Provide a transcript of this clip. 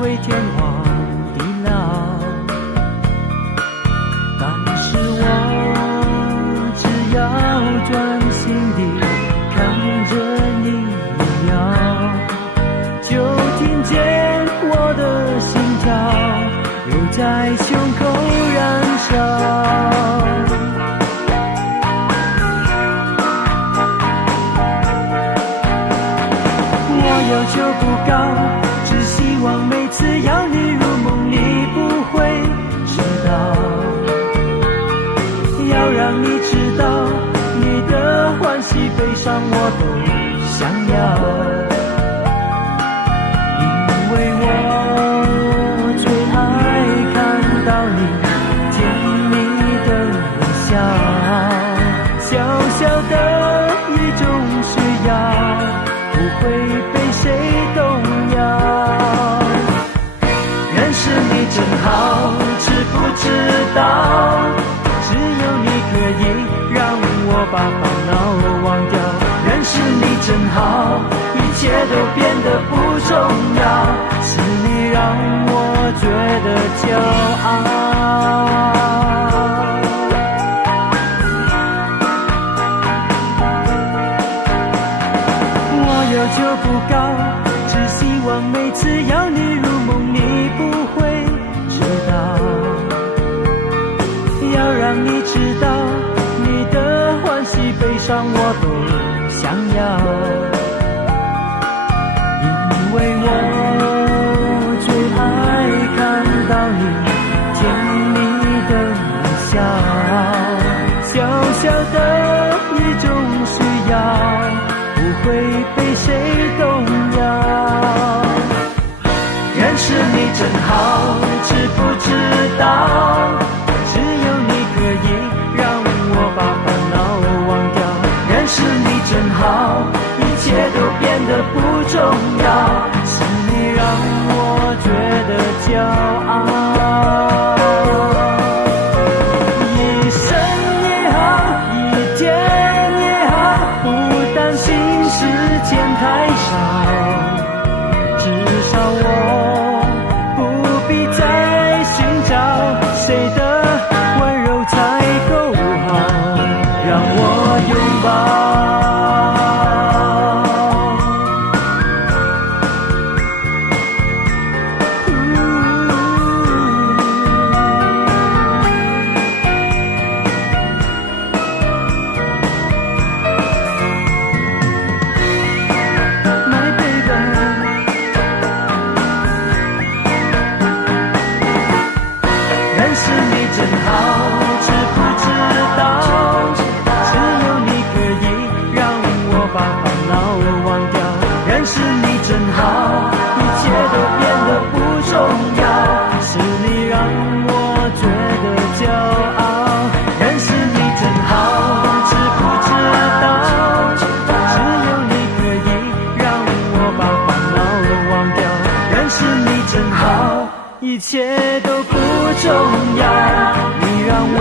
为天荒地老，但是我只要专心地看着你摇摇，就听见我的心跳又在胸口燃烧。我要求不高，只希望每次要你入梦，你不会迟到，要让你知道，你的欢喜悲伤我都想要。因为我最爱看到你甜蜜的微笑，小小的一种需要，不会被谁动摇。认识你真好，知不知道，只有你可以让我把烦恼忘掉。认识你真好，一切都变得不重要，是你让我觉得骄傲。我要求不高，只希望每次要你入梦，你不会知道，要让你知道，你的欢喜悲伤我都想要。因为我最爱看到你甜蜜的微笑，小小的一种需要，不会被谁动摇。认识你真好，知不知道，只有你可以让我把烦恼忘掉。认识你真好，一切都变得不重要，是你让我觉得骄傲。一生也好，一天也好，不担心时间太少，至少我不必再寻找谁的温柔才够好，让我拥抱。一切都不重要，你让我